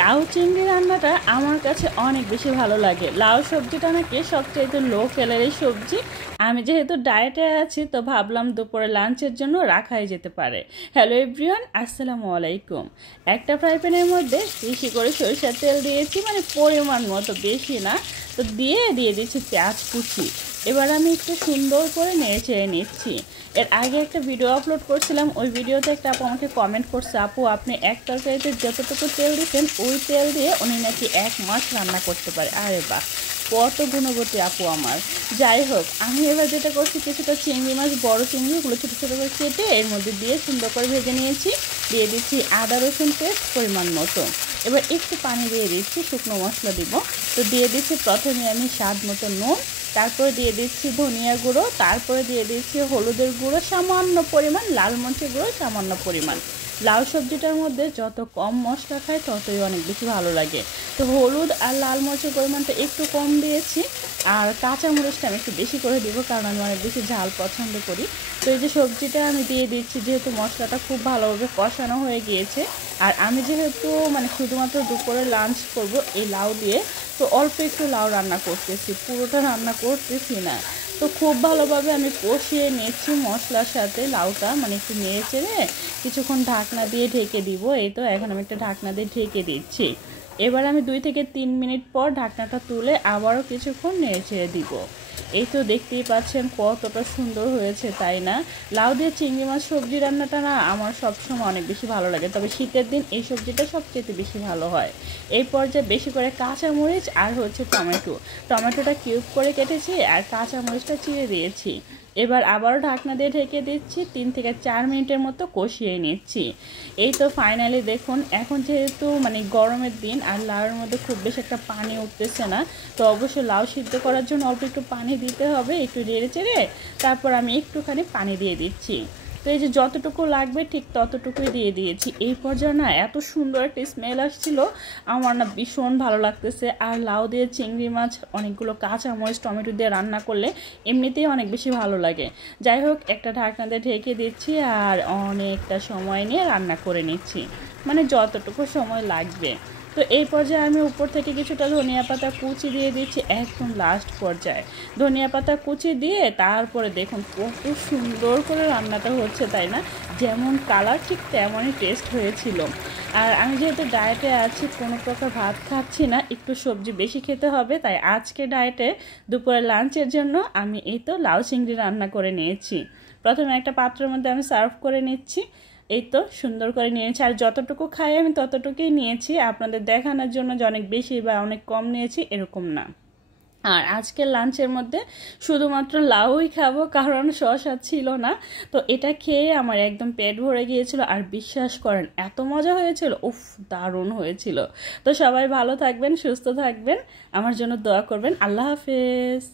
লাউ চিংড়ি রান্নাটা আমার কাছে অনেক বেশি ভালো লাগে। লাউ সবজিটা নাকি সবচাইতে লো ক্যালোরি সবজি। আমি যেহেতু ডায়েটে আছি তো ভাবলাম দুপুরে লাঞ্চের জন্য রাখাই যেতে পারে। হ্যালো এভরিওয়ান, আসসালামু আলাইকুম। একটা ফ্রাই প্যানের মধ্যে বেশি করে সরিষার তেল দিয়েছি, মানে পরিমাণ মতো, বেশি না। তো দিয়ে দিচ্ছি পেঁয়াজ কুচি। এবার আমি একটু সুন্দর করে নেড়ে চেড়ে নিচ্ছি। এর আগে একটা ভিডিও আপলোড করছিলাম, ওই ভিডিওতে একটা আপু আমাকে কমেন্ট করছে, আপু আপনি এক তরকারিতে যতটুকু তেল দিতেন ওই তেল দিয়ে উনি নাকি 1 মাস রান্না করতে পারে। আরে বাহ, কত গুণবতী আপু আমার। যাই হোক, আমি এবার যেটা করছি, কিছুটা চিংড়ি মাছ, বড় চিংড়িগুলো ছোটো ছোটো করে কেটে এর মধ্যে দিয়ে সুন্দর করে ভেজে নিয়েছি। দিয়ে দিচ্ছি আদা রসুন পেস্ট পরিমাণ মতো। এবার একটু পানি দিয়ে দিচ্ছি, শুকনো মশলা দিব। তো দিয়ে দিচ্ছি প্রথমে আমি স্বাদ মতো নুন, তারপরে দিয়ে দিচ্ছি ধনিয়া গুঁড়ো, তারপরে দিয়ে দিচ্ছি হলুদের গুঁড়ো সামান্য পরিমাণ, লাল মরিচের গুঁড়ো সামান্য পরিমাণ। লাউ সবজিটার মধ্যে যত কম মশলা খায় ততই অনেক বেশি ভালো লাগে। তো হলুদ আর লাল মরিচের পরিমাণটা একটু কম দিয়েছি, আর কাঁচামরিচটা আমি একটু বেশি করে দিব, কারণ আমি অনেক বেশি ঝাল পছন্দ করি। তো এই যে সবজিটা আমি দিয়ে দিচ্ছি, যেহেতু মশলাটা খুব ভালোভাবে কষানো হয়ে গিয়েছে, আর আমি যেহেতু শুধুমাত্র দুপুরে লাঞ্চ করব এই লাউ দিয়ে, তো অল্প একটু লাউ রান্না করতেছি, পুরোটা রান্না করতেছি না। তো খুব ভালোভাবে আমি কষিয়ে নিচ্ছি মশলার সাথে লাউটা, একটু নেড়ে চেড়ে কিছুক্ষণ ঢাকনা দিয়ে ঢেকে দিব। এই তো এখন আমি একটা ঢাকনা দিয়ে ঢেকে দিচ্ছি। এবার আমি 2 থেকে 3 মিনিট পর ঢাকনাটা তুলে আবারও কিছুক্ষণ নেড়ে চেড়ে দিব। এই তো দেখতেই পাচ্ছেন কতটা সুন্দর হয়েছে, তাই না? লাউ দিয়ে চিংড়ি মাছ সবজি রান্নাটা না আমার সবসময় অনেক বেশি ভালো লাগে, তবে শীতের দিন এই সবজিটা সবচেয়ে বেশি ভালো হয়। এই পর্যায়ে বেশি করে কাঁচামরিচ আর হচ্ছে টমেটোটা কিউব করে কেটেছি, আর কাঁচামরিচটা চিড়ে দিয়েছি। এবার আবারও ঢাকনা দিয়ে ঢেকে দিচ্ছি, 3 থেকে 4 মিনিটের মতো কষিয়ে নিচ্ছি। এই তো ফাইনালি দেখুন, এখন যেহেতু গরমের দিন আর লাউয়ের মধ্যে খুব বেশি একটা পানি উঠতেছে না, তো অবশ্যই লাউ সিদ্ধ করার জন্য অল্প একটু পানি দিতে হবে, একটু নেড়ে চেড়ে তারপর আমি একটুখানি পানি দিয়ে দিচ্ছি। তো এই যে যতটুকু লাগবে ঠিক ততটুকুই দিয়ে দিয়েছি। এই পর্যায়ে না এত সুন্দর একটা স্মেল আসছিল, আমার না ভীষণ ভালো লাগতেছে। আর লাউ দিয়ে চিংড়ি মাছ অনেকগুলো কাঁচামরিচ টমেটো দিয়ে রান্না করলে এমনিতেই অনেক বেশি ভালো লাগে। যাই হোক, একটা ঢাকনা দিয়ে ঢেকে দিচ্ছি আর অনেকটা সময় নিয়ে রান্না করে নিচ্ছি, যতটুকু সময় লাগবে। তো এই পর্যায়ে আমি উপর থেকে কিছুটা ধনিয়া পাতা কুচি দিয়ে দিচ্ছি, একদম লাস্ট পর্যায়ে ধনিয়া পাতা কুচি দিয়ে তারপরে দেখুন কত সুন্দর করে রান্নাটা হচ্ছে, তাই না? যেমন কালার ঠিক তেমনই টেস্ট হয়েছিল। আর আমি যেহেতু ডায়েটে আছি, কোনো প্রকার ভাত খাচ্ছি না, একটু সবজি বেশি খেতে হবে, তাই আজকে ডায়েটে দুপুরে লাঞ্চের জন্য আমি এই তো লাউ চিংড়ি রান্না করে নিয়েছি। প্রথমে একটা পাত্রের মধ্যে আমি সার্ভ করে নিচ্ছি। এই তো সুন্দর করে নিয়েছি, আর যতটুকু খাই আমি ততটুকুই নিয়েছি, আপনাদের দেখানোর জন্য যে অনেক বেশি বা অনেক কম নিয়েছি এরকম না। আর আজকের লাঞ্চের মধ্যে শুধুমাত্র লাউই খাবো, কারণ শসা ছিল না। তো এটা খেয়ে আমার একদম পেট ভরে গিয়েছিল, আর বিশ্বাস করেন এত মজা হয়েছিল, উফ দারুণ হয়েছিল। তো সবাই ভালো থাকবেন, সুস্থ থাকবেন, আমার জন্য দোয়া করবেন। আল্লাহ হাফেজ।